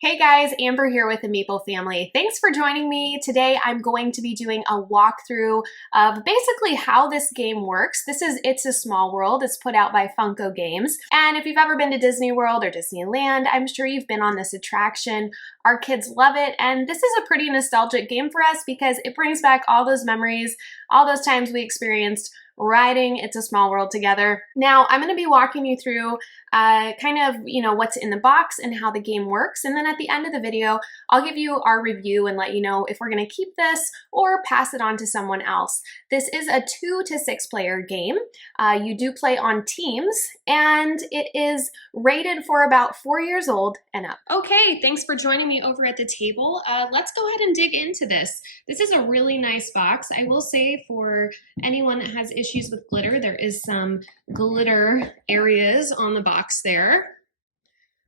Hey guys, Amber here with the Meeple family. Thanks for joining me. Today I'm going to be doing a walkthrough of basically how this game works. This is It's a Small World. It's put out by Funko Games. And if you've ever been to Disney World or Disneyland, I'm sure you've been on this attraction. Our kids love it, and this is a pretty nostalgic game for us because it brings back all those memories, all those times we experienced riding It's a Small World together. Now, I'm going to be walking you through what's in the box and how the game works. And then at the end of the video, I'll give you our review and let you know if we're going to keep this or pass it on to someone else. This is a 2 to 6 player game. You do play on teams, and it is rated for about 4 years old and up. Okay, thanks for joining me over at the table. Let's go ahead and dig into this. This is a really nice box. I will say, for anyone that has issues with glitter, there is some glitter areas on the box there.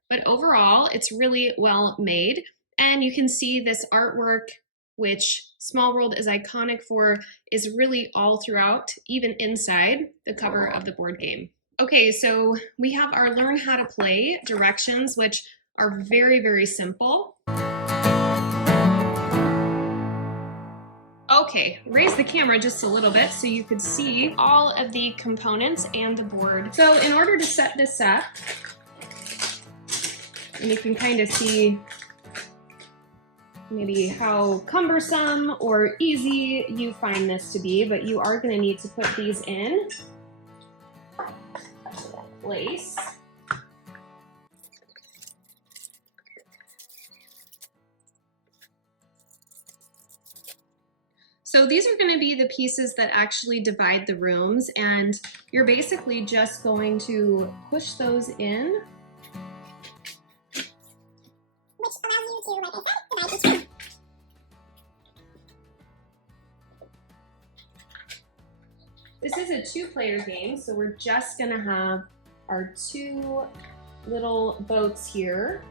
But overall, it's really well made. And you can see this artwork, which Small World is iconic for, is really all throughout, even inside the cover of the board game. Okay, so we have our Learn How to Play directions, which are very, very simple. Okay, raise the camera just a little bit so you could see all of the components and the board. So in order to set this up, and you can kind of see maybe how cumbersome or easy you find this to be, but you are going to need to put these in place. So these are going to be the pieces that actually divide the rooms, and you're basically just going to push those in. Which allows you to, like I said, divide each room. This is a 2-player game, so we're just going to have our 2 little boats here.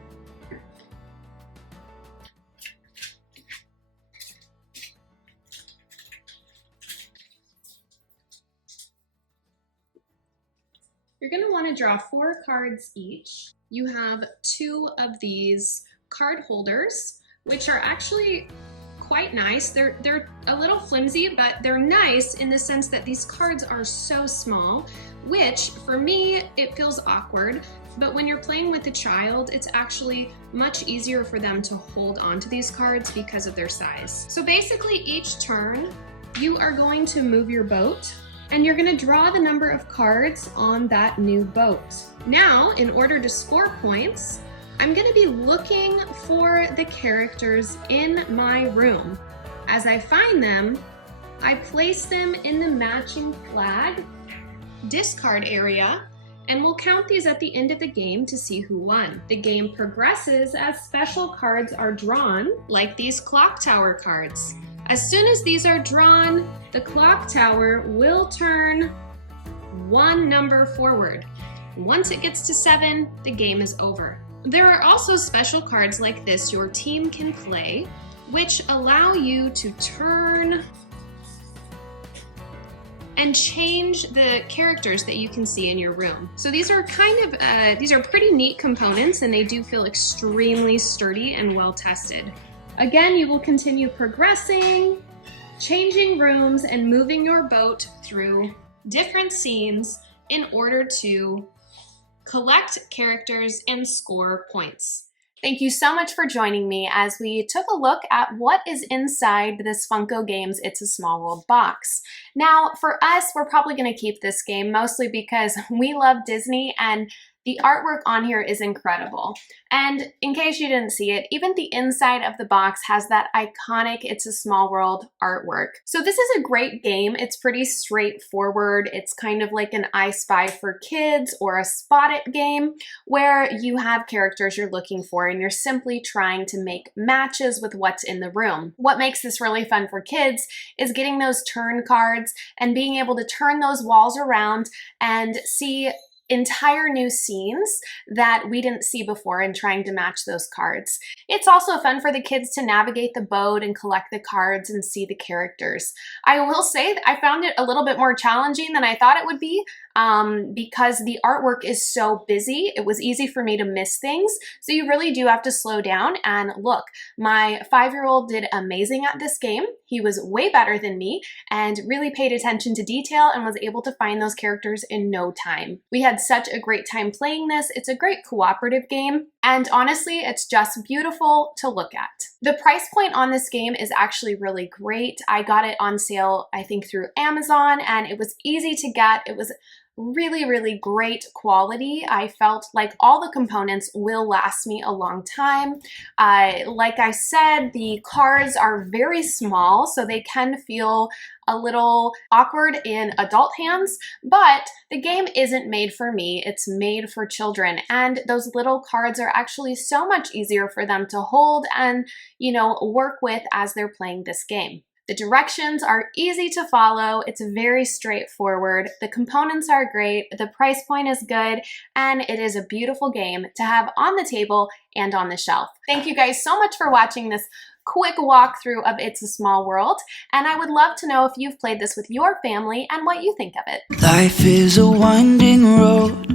You're going to want to draw 4 cards each. You have 2 of these card holders, which are actually quite nice. They're a little flimsy, but they're nice in the sense that these cards are so small, which for me, it feels awkward. But when you're playing with a child, it's actually much easier for them to hold onto these cards because of their size. So basically each turn, you are going to move your boat, and you're going to draw the number of cards on that new boat. Now, in order to score points, I'm going to be looking for the characters in my room. As I find them, I place them in the matching flag discard area, and we'll count these at the end of the game to see who won. The game progresses as special cards are drawn, like these clock tower cards. As soon as these are drawn, the clock tower will turn 1 number forward. Once it gets to 7, the game is over. There are also special cards like this your team can play, which allow you to turn and change the characters that you can see in your room. So these are these are pretty neat components, and they do feel extremely sturdy and well tested. Again, you will continue progressing, changing rooms, and moving your boat through different scenes in order to collect characters and score points. Thank you so much for joining me as we took a look at what is inside this Funko Games It's a Small World box. Now, for us, we're probably going to keep this game mostly because we love Disney, and the artwork on here is incredible. And in case you didn't see it, even the inside of the box has that iconic It's a Small World artwork. So this is a great game. It's pretty straightforward. It's kind of like an I Spy for kids or a Spot It game where you have characters you're looking for and you're simply trying to make matches with what's in the room. What makes this really fun for kids is getting those turn cards and being able to turn those walls around and see entire new scenes that we didn't see before and trying to match those cards. It's also fun for the kids to navigate the boat and collect the cards and see the characters. I will say that I found it a little bit more challenging than I thought it would be, because the artwork is so busy. It was easy for me to miss things. So you really do have to slow down and look. My 5-year-old did amazing at this game. He was way better than me and really paid attention to detail and was able to find those characters in no time. We had such a great time playing this. It's a great cooperative game, and honestly, it's just beautiful to look at. The price point on this game is actually really great. I got it on sale, I think, through Amazon, and it was easy to get. It was really, really great quality. I felt like all the components will last me a long time. Like I said, the cards are very small, so they can feel a little awkward in adult hands, but the game isn't made for me. It's made for children, and those little cards are actually so much easier for them to hold and, you know, work with as they're playing this game. The directions are easy to follow. It's very straightforward. The components are great. The price point is good. And it is a beautiful game to have on the table and on the shelf. Thank you guys so much for watching this quick walkthrough of It's a Small World. And I would love to know if you've played this with your family and what you think of it. Life is a winding road,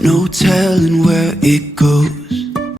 no telling where it goes.